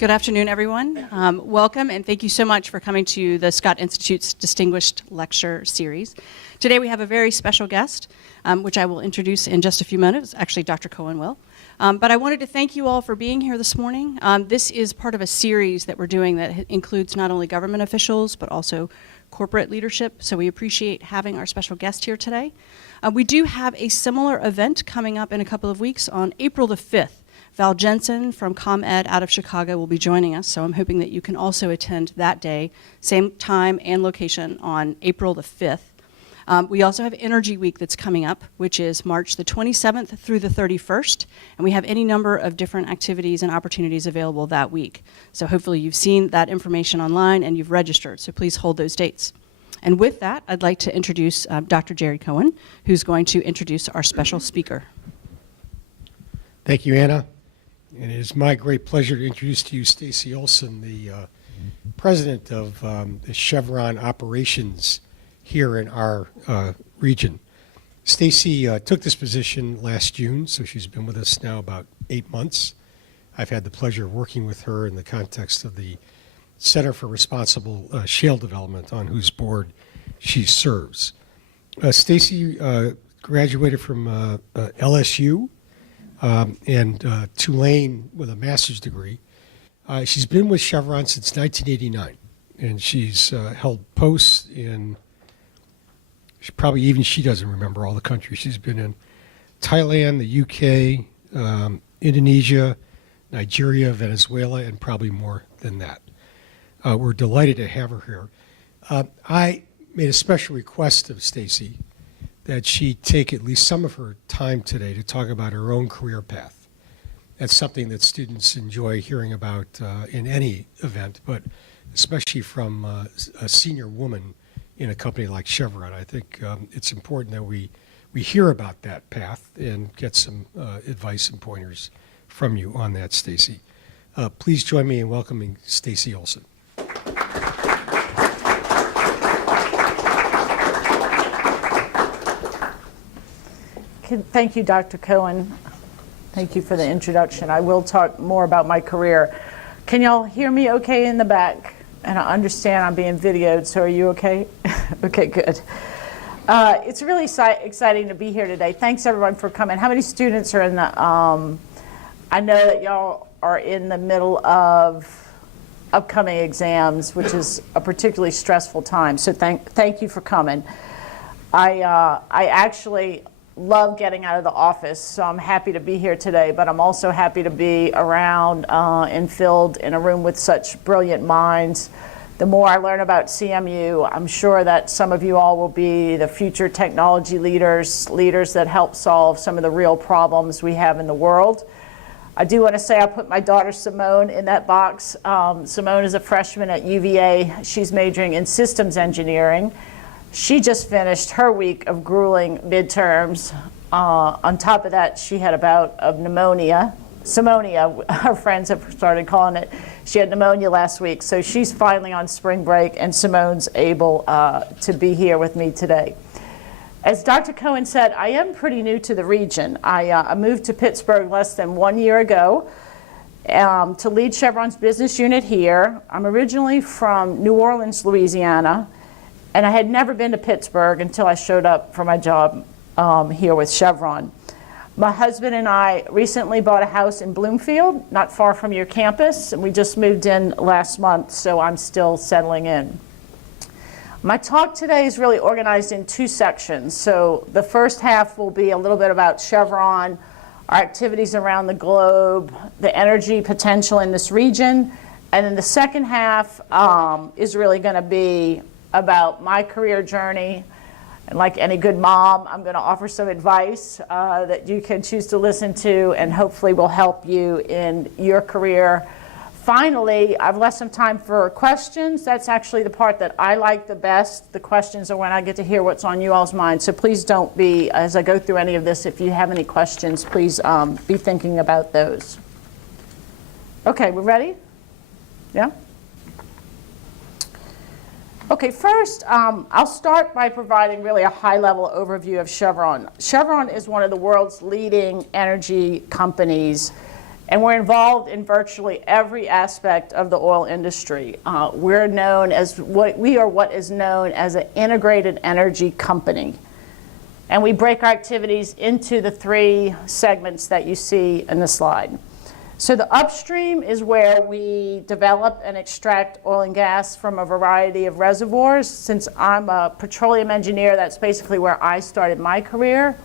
Good afternoon, everyone. Welcome, and thank you so much for coming to the Scott Institute's Distinguished Lecture Series. Today we have a very special guest, which I will introduce in just a few minutes. Actually, Dr. Cohen will. But I wanted to thank you all for being here this morning. This is part of a series that we're doing that includes not only government officials, but also corporate leadership. So we appreciate having our special guest here today. We do have a similar event coming up in a couple of weeks on April the 5th. Val Jensen from ComEd out of Chicago will be joining us, so I'm hoping that you can also attend that day, same time and location on April the 5th. We also have Energy Week that's coming up, which is March the 27th through the 31st, and we have any number of different activities and opportunities available that week. So hopefully you've seen that information online and you've registered, so please hold those dates. And with that, I'd like to introduce Dr. Jerry Cohen, who's going to introduce our special speaker. Thank you, Anna. And it is my great pleasure to introduce to you Stacey Olson, the president of the Chevron operations here in our region. Stacey took this position last June, so she's been with us now about 8 months. I've had the pleasure of working with her in the context of the Center for Responsible Shale Development, on whose board she serves. Stacey graduated from LSU. And Tulane with a master's degree. She's been with Chevron since 1989, and she's held posts in, probably even she doesn't remember all the countries. She's been in Thailand, the UK, Indonesia, Nigeria, Venezuela, and probably more than that. We're delighted to have her here. I made a special request of Stacey that she take at least some of her time today to talk about her own career path. That's something that students enjoy hearing about in any event, but especially from a senior woman in a company like Chevron. I think it's important that we hear about that path and get some advice and pointers from you on that, Stacey. Please join me in welcoming Stacey Olson. Thank you, Dr. Cohen. Thank you for the introduction. I will talk more about my career. Can y'all hear me okay in the back? And I understand I'm being videoed, so are you okay? Okay, good. It's really exciting to be here today. Thanks, everyone, for coming. How many students are in the, I know that y'all are in the middle of upcoming exams, which is a particularly stressful time, so thank you for coming. I actually love getting out of the office, so I'm happy to be here today, but I'm also happy to be around and filled in a room with such brilliant minds. The more I learn about CMU, I'm sure that some of you all will be the future technology leaders that help solve some of the real problems we have in the world. I do want to say I put my daughter Simone in that box. Simone is a freshman at UVA. She's majoring in systems engineering. She just finished her week of grueling midterms. On top of that, she had a bout of pneumonia. Pneumonia, our friends have started calling it. She had pneumonia last week, so she's finally on spring break, and Simone's able to be here with me today. As Dr. Cohen said, I am pretty new to the region. I moved to Pittsburgh less than 1 year ago to lead Chevron's business unit here. I'm originally from New Orleans, Louisiana, and I had never been to Pittsburgh until I showed up for my job here with Chevron. My husband and I recently bought a house in Bloomfield, not far from your campus, and we just moved in last month, so I'm still settling in. My talk today is really organized in 2 sections. So the first half will be a little bit about Chevron, our activities around the globe, the energy potential in this region, and then the second half is really going to be about my career journey. And like any good mom, I'm going to offer some advice that you can choose to listen to and hopefully will help you in your career. Finally, I've left some time for questions. That's actually the part that I like the best. The questions are when I get to hear what's on you all's mind. So please don't be, as I go through any of this, if you have any questions, please be thinking about those. Okay, we ready? Yeah? Okay, first, I'll start by providing really a high-level overview of Chevron. Chevron is one of the world's leading energy companies, And we're involved in virtually every aspect of the oil industry. We're known as what is known as an integrated energy company. And we break our activities into the 3 segments that you see in the slide. So the upstream is where we develop and extract oil and gas from a variety of reservoirs. Since I'm a petroleum engineer, that's basically where I started my career.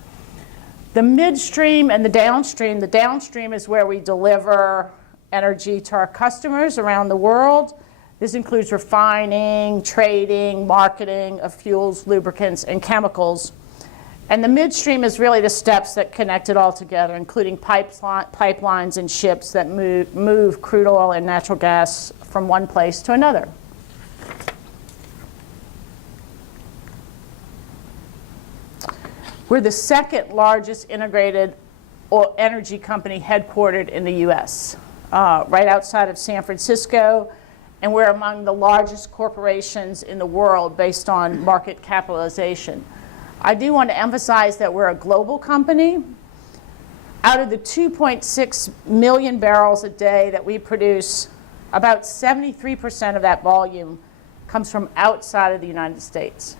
The midstream and the downstream is where we deliver energy to our customers around the world. This includes refining, trading, marketing of fuels, lubricants, and chemicals. And the midstream is really the steps that connect it all together, including pipelines and ships that move crude oil and natural gas from one place to another. We're the 2nd largest integrated energy company headquartered in the US, right outside of San Francisco, and we're among the largest corporations in the world based on market capitalization. I do want to emphasize that we're a global company. Out of the 2.6 million barrels a day that we produce, about 73% of that volume comes from outside of the United States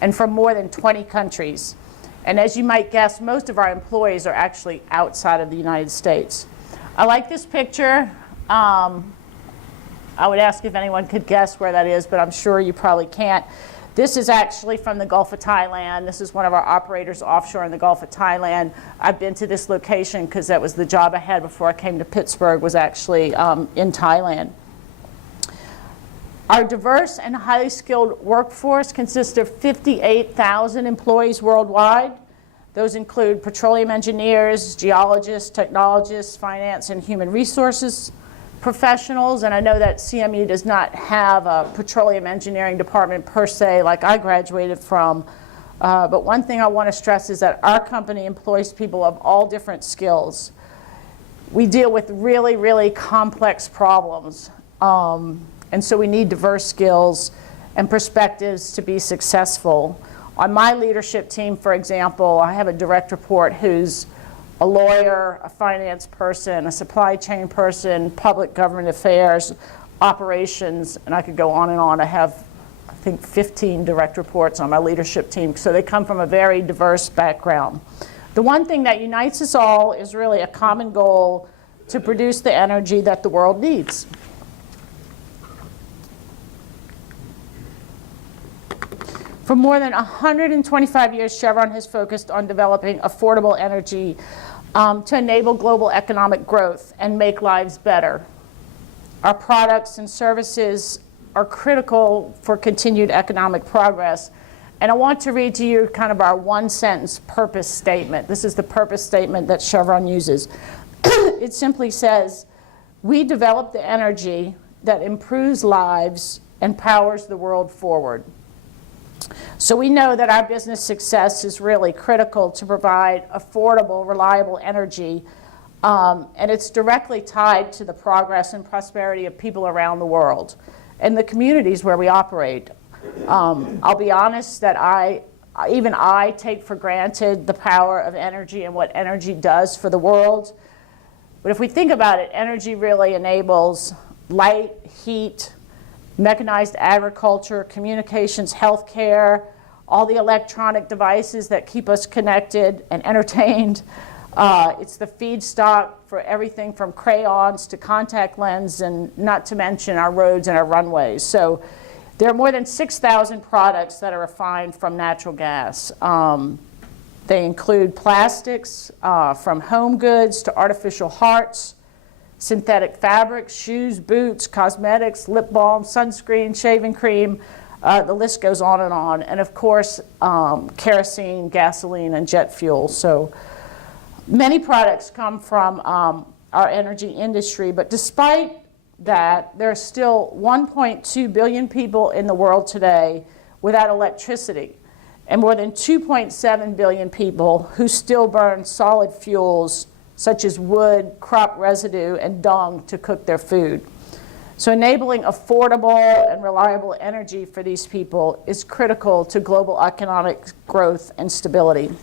and from more than 20 countries. And as you might guess, most of our employees are actually outside of the United States. I like this picture. I would ask if anyone could guess where that is, but I'm sure you probably can't. This is actually from the Gulf of Thailand. This is one of our operators offshore in the Gulf of Thailand. I've been to this location because that was the job I had before I came to Pittsburgh, was actually in Thailand. Our diverse and highly skilled workforce consists of 58,000 employees worldwide. Those include petroleum engineers, geologists, technologists, finance and human resources professionals. And I know that CMU does not have a petroleum engineering department per se like I graduated from. But one thing I want to stress is that our company employs people of all different skills. We deal with really, really complex problems. And so we need diverse skills and perspectives to be successful. On my leadership team, for example, I have a direct report who's a lawyer, a finance person, a supply chain person, public government affairs, operations, and I could go on and on. I have, I think, 15 direct reports on my leadership team, so they come from a very diverse background. The one thing that unites us all is really a common goal to produce the energy that the world needs. For more than 125 years, Chevron has focused on developing affordable energy to enable global economic growth and make lives better. Our products and services are critical for continued economic progress. And I want to read to you kind of our one-sentence purpose statement. This is the purpose statement that Chevron uses. It simply says, "We develop the energy that improves lives and powers the world forward." So we know that our business success is really critical to provide affordable, reliable energy, and it's directly tied to the progress and prosperity of people around the world and the communities where we operate. I'll be honest that even I take for granted the power of energy and what energy does for the world. But if we think about it, energy really enables light, heat, mechanized agriculture, communications, healthcare, all the electronic devices that keep us connected and entertained. It's the feedstock for everything from crayons to contact lens, and not to mention our roads and our runways. So there are more than 6,000 products that are refined from natural gas. They include plastics, from home goods to artificial hearts, synthetic fabrics, shoes, boots, cosmetics, lip balm, sunscreen, shaving cream, the list goes on. And of course, kerosene, gasoline, and jet fuel. So many products come from our energy industry, but despite that, there are still 1.2 billion people in the world today without electricity, and more than 2.7 billion people who still burn solid fuels such as wood, crop residue, and dung to cook their food. So enabling affordable and reliable energy for these people is critical to global economic growth and stability.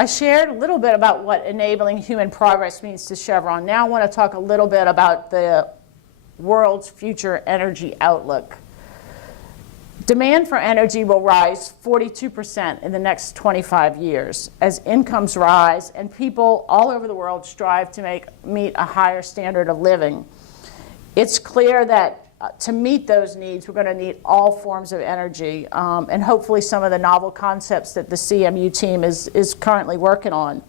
I shared a little bit about what enabling human progress means to Chevron. Now I want to talk a little bit about the world's future energy outlook. Demand for energy will rise 42% in the next 25 years as incomes rise and people all over the world strive to meet a higher standard of living. It's clear that to meet those needs, we're going to need all forms of energy, and hopefully some of the novel concepts that the CMU team is currently working on.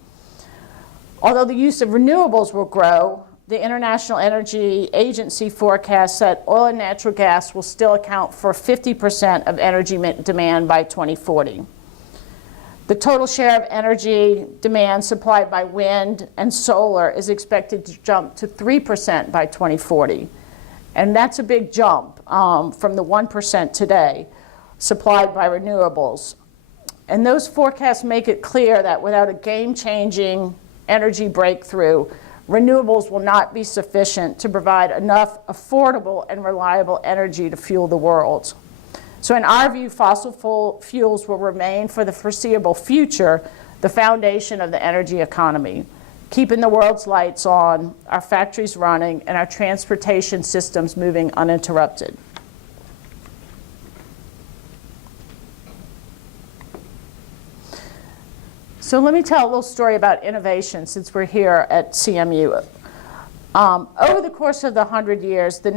Although the use of renewables will grow, the International Energy Agency forecasts that oil and natural gas will still account for 50% of energy demand by 2040. The total share of energy demand supplied by wind and solar is expected to jump to 3% by 2040. And that's a big jump from the 1% today supplied by renewables. And those forecasts make it clear that without a game-changing energy breakthrough, renewables will not be sufficient to provide enough affordable and reliable energy to fuel the world. So in our view, fossil fuels will remain for the foreseeable future the foundation of the energy economy, keeping the world's lights on, our factories running, and our transportation systems moving uninterrupted. So let me tell a little story about innovation since we're here at CMU. Over the course of the 100 years, the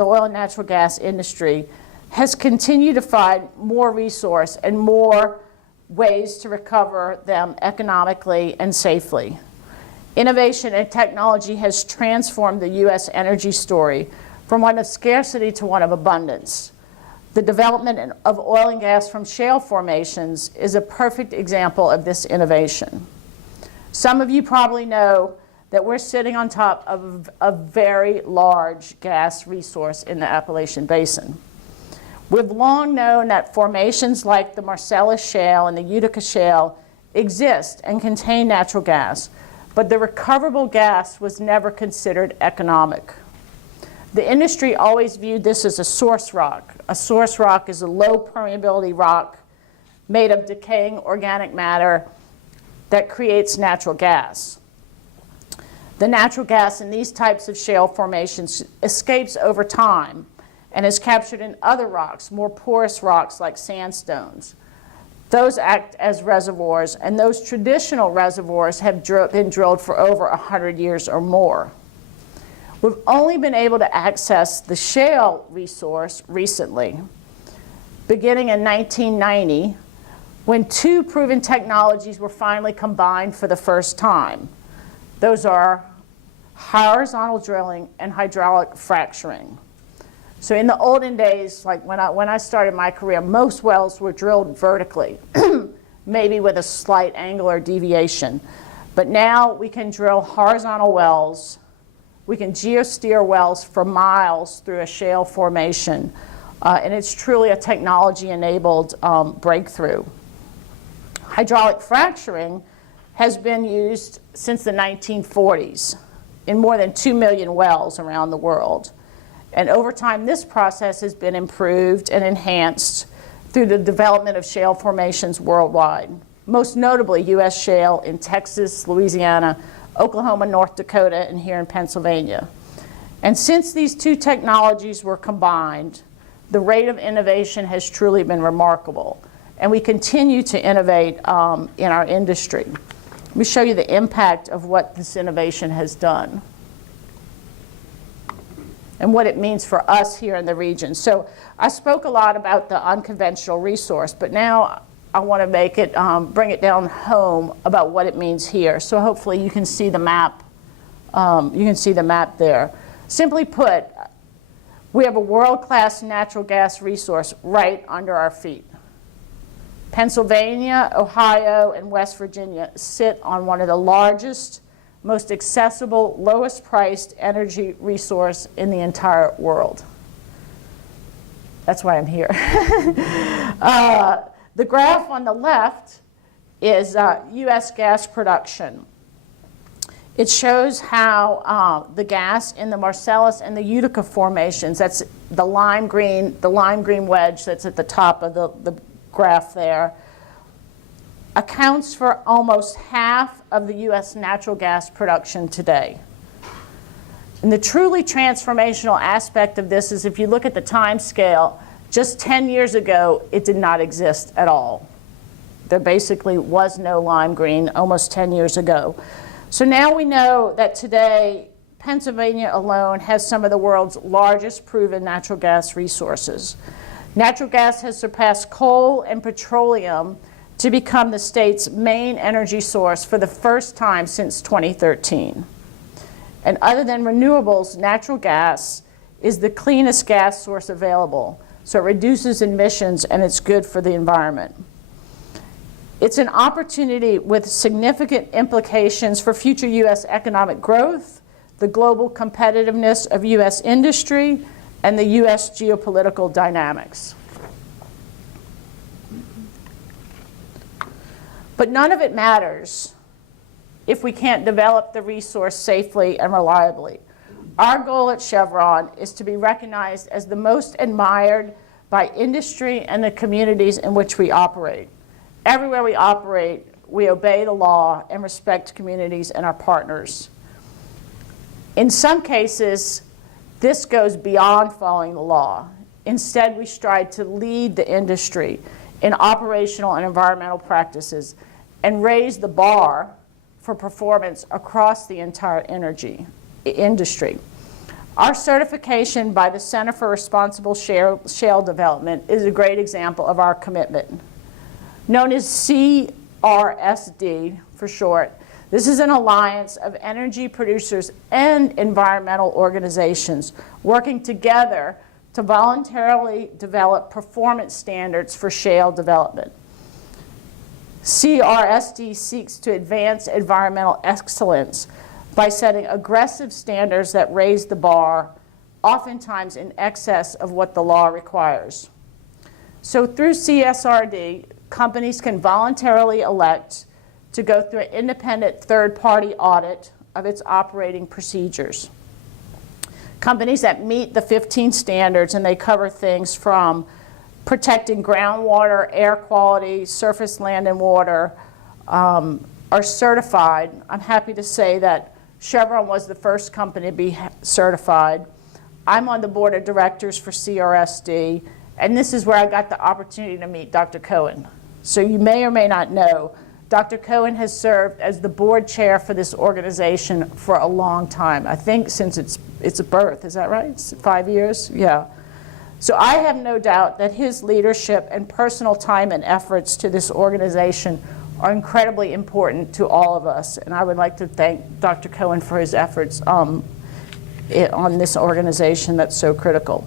oil and natural gas industry has continued to find more resource and more ways to recover them economically and safely. Innovation and technology has transformed the U.S. energy story from one of scarcity to one of abundance. The development of oil and gas from shale formations is a perfect example of this innovation. Some of you probably know that we're sitting on top of a very large gas resource in the Appalachian Basin. We've long known that formations like the Marcellus Shale and the Utica Shale exist and contain natural gas, but the recoverable gas was never considered economic. The industry always viewed this as a source rock. A source rock is a low permeability rock made of decaying organic matter that creates natural gas. The natural gas in these types of shale formations escapes over time and is captured in other rocks, more porous rocks like sandstones. Those act as reservoirs, and those traditional reservoirs have been drilled for over 100 years or more. We've only been able to access the shale resource recently, beginning in 1990, when two proven technologies were finally combined for the first time. Those are horizontal drilling and hydraulic fracturing. So in the olden days, like when I started my career, most wells were drilled vertically, maybe with a slight angular deviation. But now we can drill horizontal wells. We can geosteer wells for miles through a shale formation. And it's truly a technology-enabled breakthrough. Hydraulic fracturing has been used since the 1940s in more than 2 million wells around the world. And over time, this process has been improved and enhanced through the development of shale formations worldwide, most notably U.S. shale in Texas, Louisiana, Oklahoma, North Dakota, and here in Pennsylvania. And since these two technologies were combined, the rate of innovation has truly been remarkable. And we continue to innovate in our industry. Let me show you the impact of what this innovation has done and what it means for us here in the region. So I spoke a lot about the unconventional resource, but now I want to make it, bring it down home about what it means here. So hopefully you can see the map. You can see the map there. Simply put, we have a world-class natural gas resource right under our feet. Pennsylvania, Ohio, and West Virginia sit on one of the largest, most accessible, lowest priced energy resource in the entire world. That's why I'm here. The graph on the left is U.S. gas production. It shows how the gas in the Marcellus and the Utica formations, that's the lime green wedge that's at the top of the graph there, accounts for almost half of the U.S. natural gas production today. And the truly transformational aspect of this is if you look at the time scale, just 10 years ago, it did not exist at all. There basically was no lime green almost 10 years ago. So now we know that today, Pennsylvania alone has some of the world's largest proven natural gas resources. Natural gas has surpassed coal and petroleum to become the state's main energy source for the first time since 2013. And other than renewables, natural gas is the cleanest gas source available. So it reduces emissions and it's good for the environment. It's an opportunity with significant implications for future U.S. economic growth, the global competitiveness of U.S. industry, and the U.S. geopolitical dynamics. But none of it matters if we can't develop the resource safely and reliably. Our goal at Chevron is to be recognized as the most admired by industry and the communities in which we operate. Everywhere we operate, we obey the law and respect communities and our partners. In some cases, this goes beyond following the law. Instead, we strive to lead the industry in operational and environmental practices and raise the bar for performance across the entire energy industry. Our certification by the Center for Responsible Shale Development is a great example of our commitment. Known as CSRD for short, this is an alliance of energy producers and environmental organizations working together to voluntarily develop performance standards for shale development. CSRD seeks to advance environmental excellence by setting aggressive standards that raise the bar, oftentimes in excess of what the law requires. So through CSRD, companies can voluntarily elect to go through an independent third-party audit of its operating procedures. Companies that meet the 15 standards, and they cover things from protecting groundwater, air quality, surface, land, and water, are certified. I'm happy to say that Chevron was the first company to be certified. I'm on the board of directors for CSRD, and this is where I got the opportunity to meet Dr. Cohen. So you may or may not know, Dr. Cohen has served as the board chair for this organization for a long time. I think since its birth, is that right? It's 5 years? Yeah. So I have no doubt that his leadership and personal time and efforts to this organization are incredibly important to all of us. And I would like to thank Dr. Cohen for his efforts on this organization that's so critical.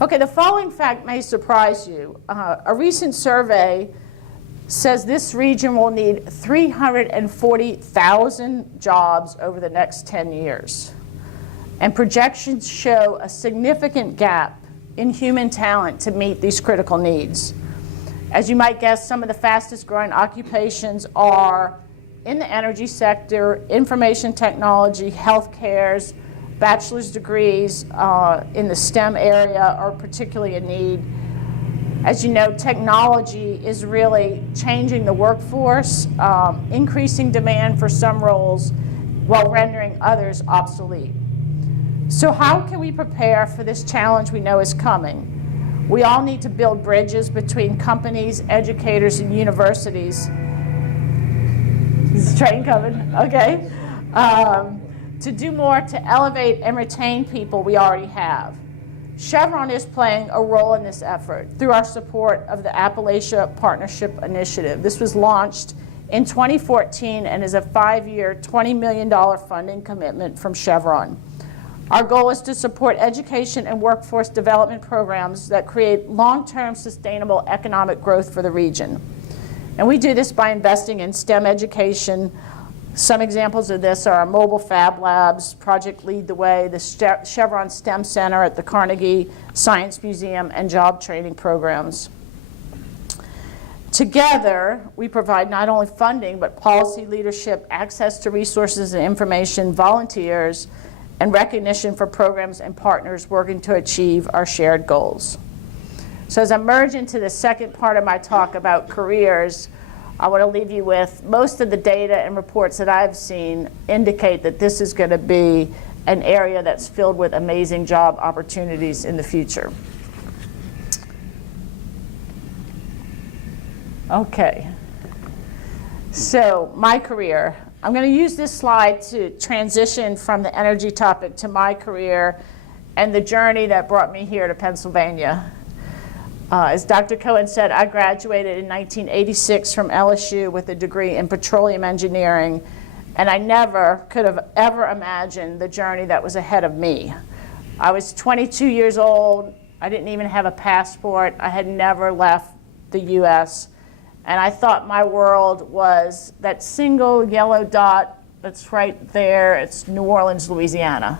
Okay, the following fact may surprise you. A recent survey says this region will need 340,000 jobs over the next 10 years. And projections show a significant gap in human talent to meet these critical needs. As you might guess, some of the fastest growing occupations are in the energy sector, information technology, healthcare, bachelor's degrees in the STEM area are particularly in need. As you know, technology is really changing the workforce, increasing demand for some roles while rendering others obsolete. So how can we prepare for this challenge we know is coming? We all need to build bridges between companies, educators, and universities. Is the train coming? Okay. To do more to elevate and retain people we already have. Chevron is playing a role in this effort through our support of the Appalachia Partnership Initiative. This was launched in 2014 and is a 5-year, $20 million funding commitment from Chevron. Our goal is to support education and workforce development programs that create long-term sustainable economic growth for the region. And we do this by investing in STEM education. Some examples of this are our mobile fab labs, Project Lead the Way, the Chevron STEM Center at the Carnegie Science Museum, and job training programs. Together, we provide not only funding, but policy leadership, access to resources and information, volunteers, and recognition for programs and partners working to achieve our shared goals. So as I merge into the second part of my talk about careers, I want to leave you with most of the data and reports that I've seen indicate that this is going to be an area that's filled with amazing job opportunities in the future. Okay. So my career. I'm going to use this slide to transition from the energy topic to my career and the journey that brought me here to Pennsylvania. As Dr. Cohen said, I graduated in 1986 from LSU with a degree in petroleum engineering, and I never could have ever imagined the journey that was ahead of me. I was 22 years old. I didn't even have a passport. I had never left the US. And I thought my world was that single yellow dot that's right there. It's New Orleans, Louisiana,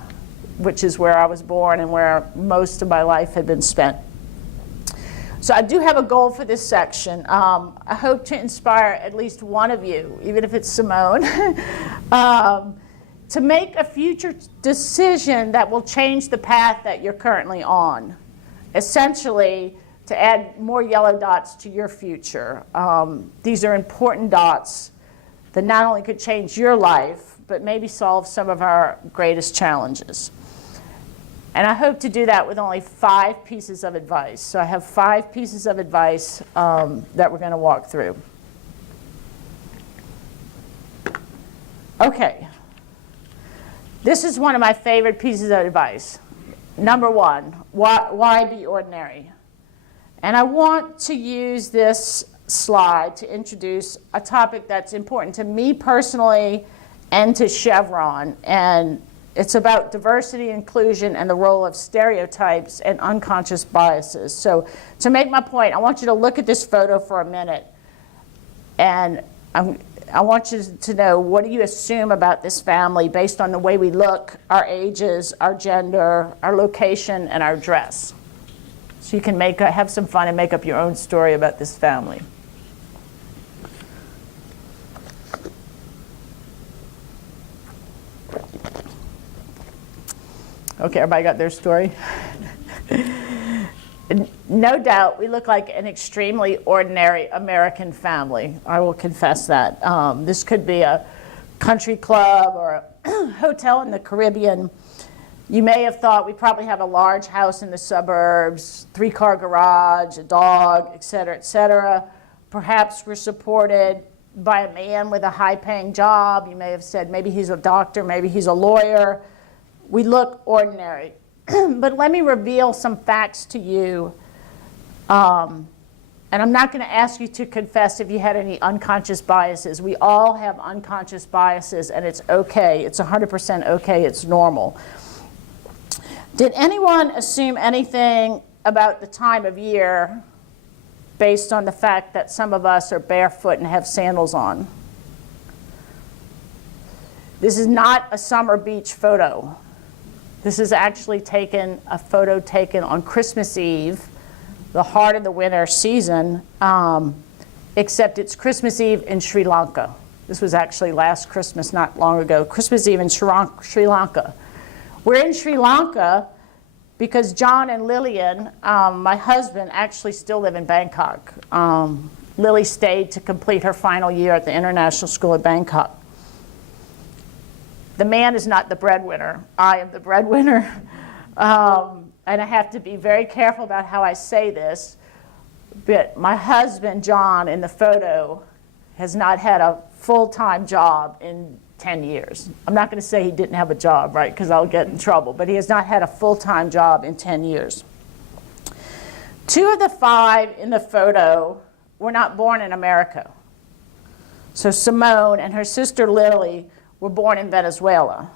which is where I was born and where most of my life had been spent. So I do have a goal for this section. I hope to inspire at least one of you, even if it's Simone, to make a future decision that will change the path that you're currently on. Essentially, to add more yellow dots to your future. These are important dots that not only could change your life, but maybe solve some of our greatest challenges. And I hope to do that with only 5 pieces of advice. So I have 5 pieces of advice that we're going to walk through. Okay. This is one of my favorite pieces of advice. Number 1, why be ordinary? And I want to use this slide to introduce a topic that's important to me personally and to Chevron. And it's about diversity, inclusion, and the role of stereotypes and unconscious biases. So to make my point, I want you to look at this photo for a minute. And I want you to know, what do you assume about this family based on the way we look, our ages, our gender, our location, and our dress? So you can have some fun and make up your own story about this family. Okay, everybody got their story? No doubt, we look like an extremely ordinary American family. I will confess that. This could be a country club or a hotel in the Caribbean. You may have thought we probably have a large house in the suburbs, 3-car garage, a dog, et cetera, et cetera. Perhaps we're supported by a man with a high-paying job. You may have said maybe he's a doctor, maybe he's a lawyer. We look ordinary. But let me reveal some facts to you. And I'm not going to ask you to confess if you had any unconscious biases. We all have unconscious biases, and it's okay. It's 100% okay. It's normal. Did anyone assume anything about the time of year based on the fact that some of us are barefoot and have sandals on? This is not a summer beach photo. This is actually a photo taken on Christmas Eve, the heart of the winter season, except it's Christmas Eve in Sri Lanka. This was actually last Christmas, not long ago. Christmas Eve in Sri Lanka. We're in Sri Lanka because John and Lillian, my husband, actually still live in Bangkok. Lily stayed to complete her final year at the International School of Bangkok. The man is not the breadwinner. I am the breadwinner. And I have to be very careful about how I say this. But my husband, John, in the photo, has not had a full-time job in 10 years. I'm not going to say he didn't have a job, right, because I'll get in trouble. But he has not had a full-time job in 10 years. 2 of the 5 in the photo were not born in America. So Simone and her sister Lily were born in Venezuela.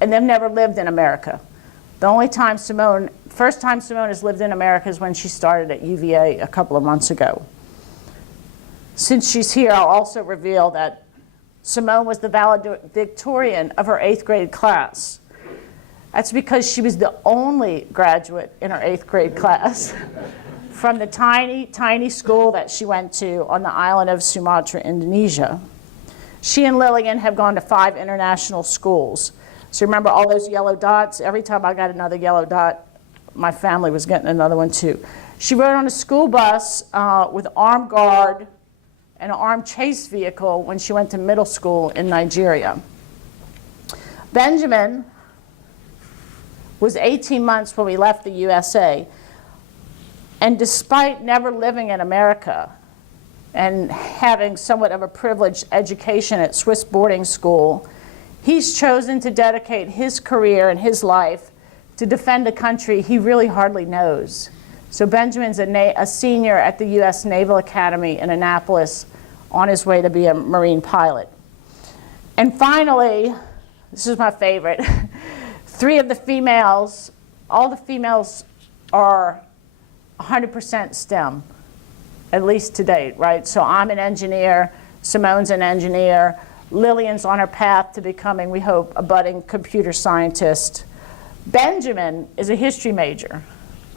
And they've never lived in America. The only time first time Simone has lived in America is when she started at UVA a couple of months ago. Since she's here, I'll also reveal that Simone was the valedictorian of her 8th grade class. That's because she was the only graduate in her 8th grade class from the tiny, tiny school that she went to on the island of Sumatra, Indonesia. She and Lillian have gone to 5 international schools. So remember all those yellow dots? Every time I got another yellow dot, my family was getting another one too. She rode on a school bus with armed guard and an armed chase vehicle when she went to middle school in Nigeria. Benjamin was 18 months when we left the USA, and despite never living in America and having somewhat of a privileged education at Swiss boarding school, he's chosen to dedicate his career and his life to defend a country he really hardly knows. So Benjamin's a senior at the U.S. Naval Academy in Annapolis on his way to be a Marine pilot. And finally, this is my favorite, 3 of the females, all the females are 100% STEM, at least to date, right? So I'm an engineer, Simone's an engineer, Lillian's on her path to becoming, we hope, a budding computer scientist. Benjamin is a history major.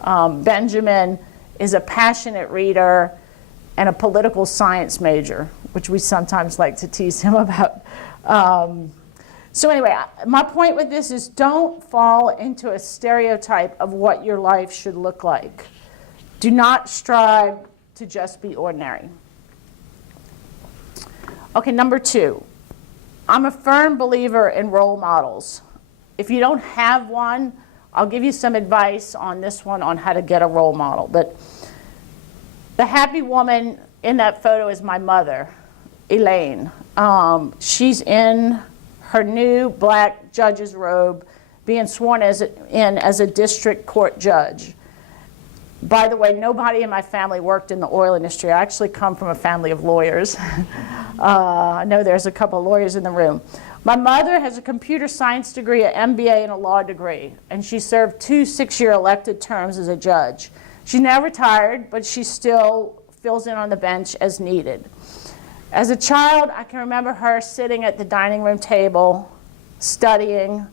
Benjamin is a passionate reader and a political science major, which we sometimes like to tease him about. So anyway, my point with this is don't fall into a stereotype of what your life should look like. Do not strive to just be ordinary. Okay, number 2. I'm a firm believer in role models. If you don't have one, I'll give you some advice on this one on how to get a role model. But the happy woman in that photo is my mother, Elaine. She's in her new black judge's robe, being sworn in as a district court judge. By the way, nobody in my family worked in the oil industry. I actually come from a family of lawyers. I know there's a couple of lawyers in the room. My mother has a computer science degree, an MBA, and a law degree, and she served 2 6-year elected terms as a judge. She's now retired, but she still fills in on the bench as needed. As a child, I can remember her sitting at the dining room table, studying,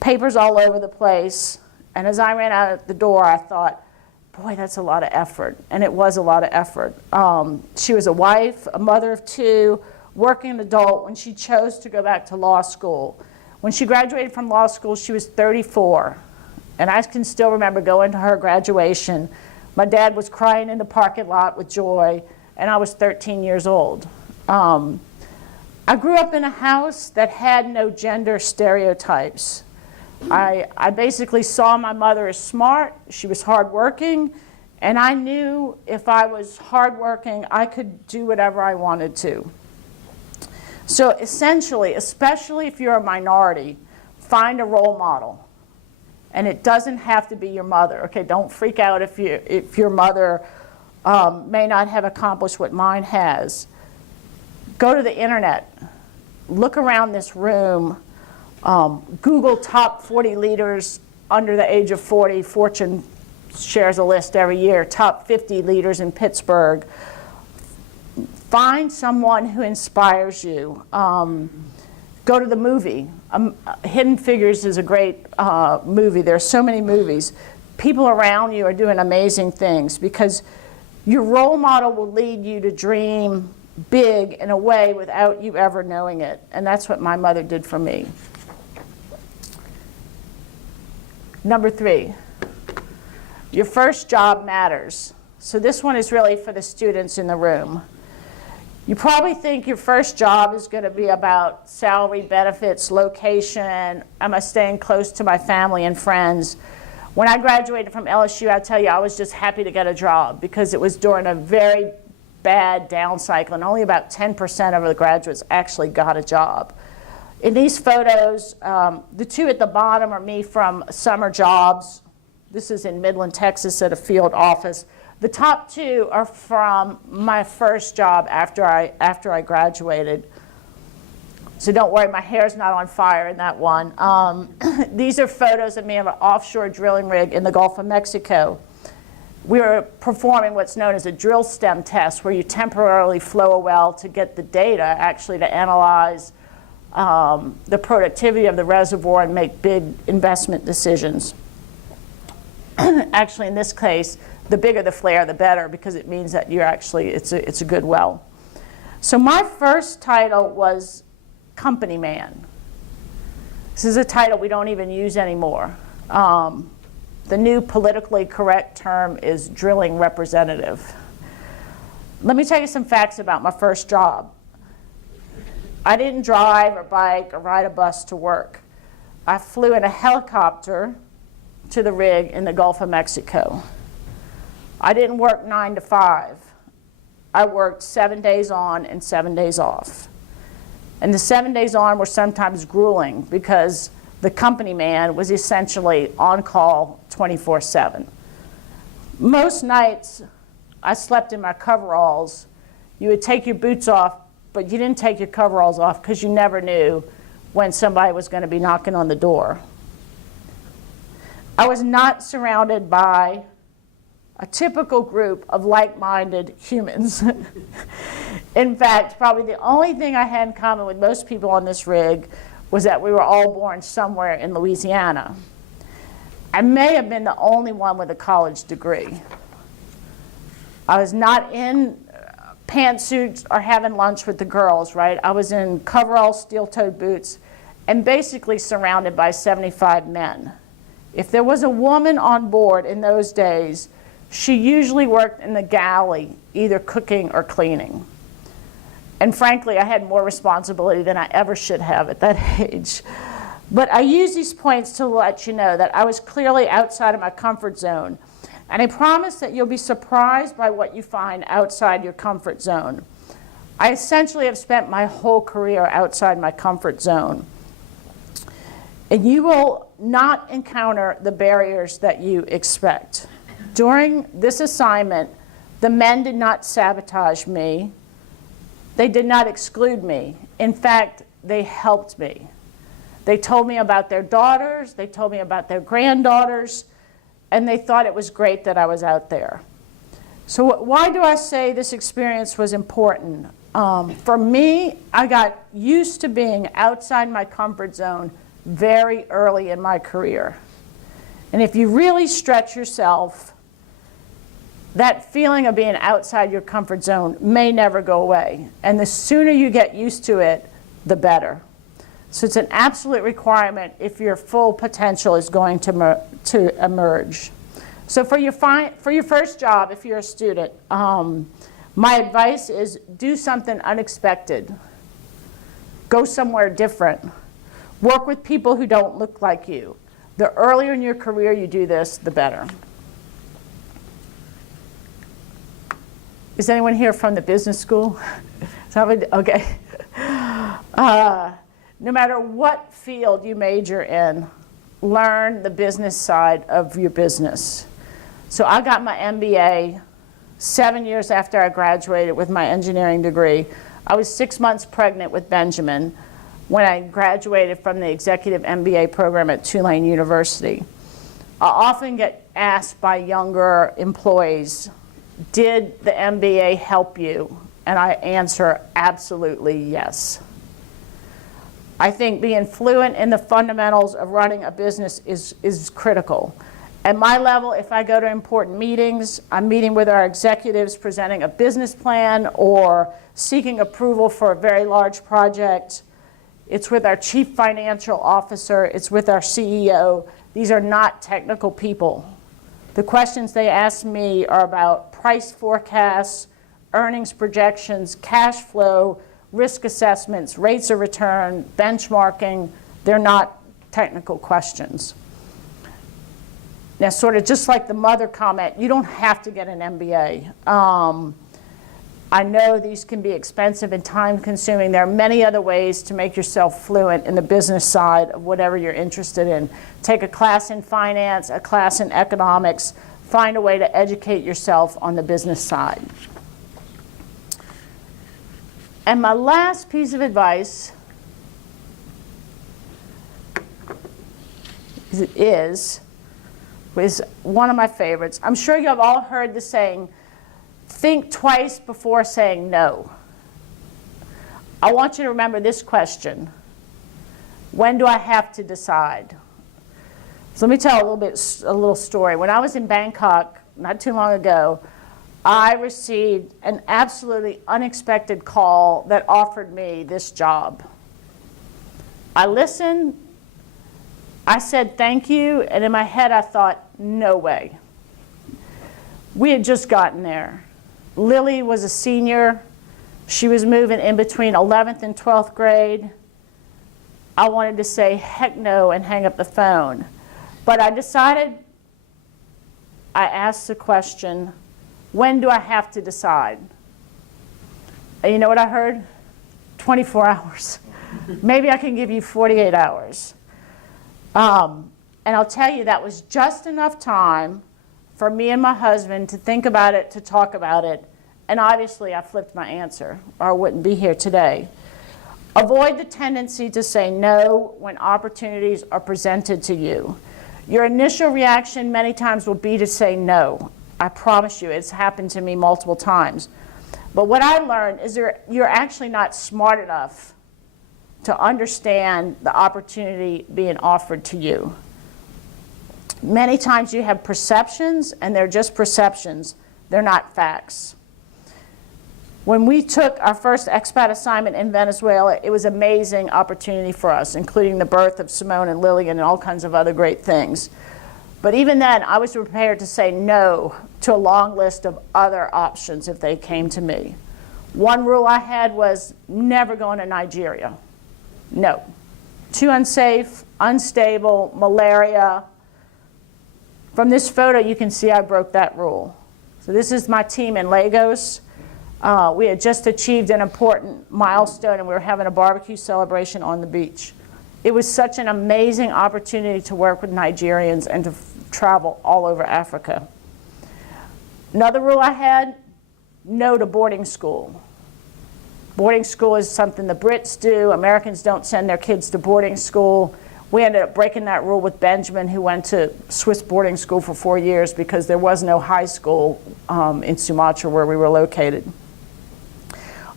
papers all over the place, and as I ran out the door, I thought, boy, that's a lot of effort, and it was a lot of effort. She was a wife, a mother of 2, working adult when she chose to go back to law school. When she graduated from law school, she was 34, and I can still remember going to her graduation. My dad was crying in the parking lot with joy, and I was 13 years old. I grew up in a house that had no gender stereotypes. I basically saw my mother as smart, she was hardworking, and I knew if I was hardworking, I could do whatever I wanted to. So essentially, especially if you're a minority, find a role model. And it doesn't have to be your mother. Okay, don't freak out if your mother may not have accomplished what mine has. Go to the internet, look around this room, Google top 40 leaders under the age of 40. Fortune shares a list every year, top 50 leaders in Pittsburgh. Find someone who inspires you. Go to the movie. Hidden Figures is a great movie. There are so many movies. People around you are doing amazing things because your role model will lead you to dream big in a way without you ever knowing it. And that's what my mother did for me. Number 3, your first job matters. So this one is really for the students in the room. You probably think your first job is going to be about salary, benefits, location, am I staying close to my family and friends? When I graduated from LSU, I tell you, I was just happy to get a job because it was during a very bad down cycle, and only about 10% of the graduates actually got a job. In these photos, the 2 at the bottom are me from summer jobs. This is in Midland, Texas at a field office. The top 2 are from my first job after I graduated. So don't worry, my hair's not on fire in that one. These are photos of me of an offshore drilling rig in the Gulf of Mexico. We were performing what's known as a drill stem test, where you temporarily flow a well to get the data, actually to analyze the productivity of the reservoir and make big investment decisions. Actually, in this case, the bigger the flare, the better, because it means that you're actually, it's a good well. So my first title was company man. This is a title we don't even use anymore. The new politically correct term is drilling representative. Let me tell you some facts about my first job. I didn't drive or bike or ride a bus to work. I flew in a helicopter to the rig in the Gulf of Mexico. I didn't work 9 to 5. I worked 7 days on and 7 days off. And the 7 days on were sometimes grueling because the company man was essentially on call 24/7. Most nights I slept in my coveralls. You would take your boots off, but you didn't take your coveralls off because you never knew when somebody was going to be knocking on the door. I was not surrounded by a typical group of like-minded humans. In fact, probably the only thing I had in common with most people on this rig was that we were all born somewhere in Louisiana. I may have been the only one with a college degree. I was not in pantsuits or having lunch with the girls, right? I was in coveralls, steel-toed boots, and basically surrounded by 75 men. If there was a woman on board in those days, she usually worked in the galley, either cooking or cleaning. And frankly, I had more responsibility than I ever should have at that age. But I use these points to let you know that I was clearly outside of my comfort zone. And I promise that you'll be surprised by what you find outside your comfort zone. I essentially have spent my whole career outside my comfort zone. And you will not encounter the barriers that you expect. During this assignment, the men did not sabotage me. They did not exclude me. In fact, they helped me. They told me about their daughters, they told me about their granddaughters, and they thought it was great that I was out there. So why do I say this experience was important? For me, I got used to being outside my comfort zone very early in my career. And if you really stretch yourself, that feeling of being outside your comfort zone may never go away. And the sooner you get used to it, the better. So it's an absolute requirement if your full potential is going to emerge. So for your first job, if you're a student, my advice is do something unexpected. Go somewhere different. Work with people who don't look like you. The earlier in your career you do this, the better. Is anyone here from the business school? Okay. No matter what field you major in, learn the business side of your business. So I got my MBA 7 years after I graduated with my engineering degree. I was 6 months pregnant with Benjamin when I graduated from the executive MBA program at Tulane University. I often get asked by younger employees, did the MBA help you? And I answer absolutely yes. I think being fluent in the fundamentals of running a business is critical. At my level, if I go to important meetings, I'm meeting with our executives presenting a business plan or seeking approval for a very large project. It's with our chief financial officer, it's with our CEO. These are not technical people. The questions they ask me are about price forecasts, earnings projections, cash flow, risk assessments, rates of return, benchmarking. They're not technical questions. Now, sort of just like the mother comment, you don't have to get an MBA. I know these can be expensive and time-consuming. There are many other ways to make yourself fluent in the business side of whatever you're interested in. Take a class in finance, a class in economics. Find a way to educate yourself on the business side. And my last piece of advice is one of my favorites. I'm sure you have all heard the saying, think twice before saying no. I want you to remember this question. When do I have to decide? So let me tell a little story. When I was in Bangkok not too long ago, I received an absolutely unexpected call that offered me this job. I listened, I said thank you, and in my head I thought, no way. We had just gotten there. Lily was a senior. She was moving in between 11th and 12th grade. I wanted to say heck no and hang up the phone. But I decided, I asked the question, when do I have to decide? And you know what I heard? 24 hours. Maybe I can give you 48 hours. And I'll tell you, that was just enough time for me and my husband to think about it, to talk about it. And obviously, I flipped my answer, or I wouldn't be here today. Avoid the tendency to say no when opportunities are presented to you. Your initial reaction many times will be to say no. I promise you, it's happened to me multiple times. But what I learned is you're actually not smart enough to understand the opportunity being offered to you. Many times you have perceptions, and they're just perceptions. They're not facts. When we took our first expat assignment in Venezuela, it was an amazing opportunity for us, including the birth of Simone and Lillian and all kinds of other great things. But even then, I was prepared to say no to a long list of other options if they came to me. One rule I had was never going to Nigeria. No. Too unsafe, unstable, malaria. From this photo, you can see I broke that rule. So this is my team in Lagos. We had just achieved an important milestone, and we were having a barbecue celebration on the beach. It was such an amazing opportunity to work with Nigerians and to travel all over Africa. Another rule I had, no to boarding school. Boarding school is something the Brits do. Americans don't send their kids to boarding school. We ended up breaking that rule with Benjamin, who went to Swiss boarding school for 4 years because there was no high school in Sumatra where we were located.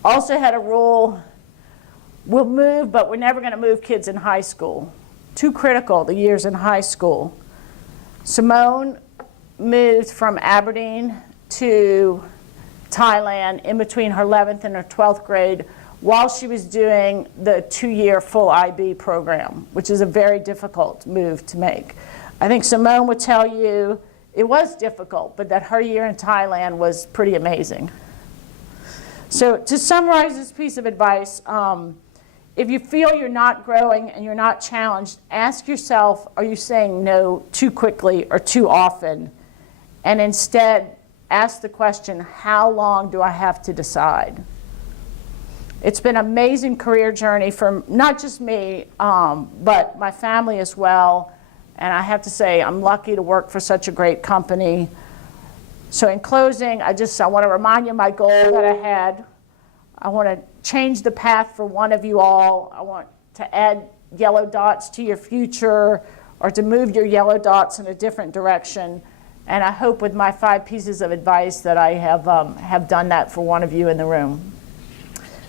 Also had a rule, we'll move, but we're never going to move kids in high school. Too critical, the years in high school. Simone moved from Aberdeen to Thailand in between her 11th and her 12th grade while she was doing the 2-year full IB program, which is a very difficult move to make. I think Simone would tell you it was difficult, but that her year in Thailand was pretty amazing. So to summarize this piece of advice, if you feel you're not growing and you're not challenged, ask yourself, are you saying no too quickly or too often? And instead, ask the question, how long do I have to decide? It's been an amazing career journey for not just me, but my family as well. And I have to say, I'm lucky to work for such a great company. So in closing, I want to remind you my goal that I had. I want to change the path for one of you all. I want to add yellow dots to your future or to move your yellow dots in a different direction. And I hope with my 5 pieces of advice that I have done that for one of you in the room.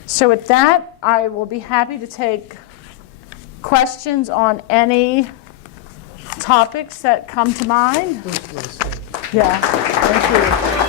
So with that, I will be happy to take questions on any topics that come to mind. Yeah, thank you.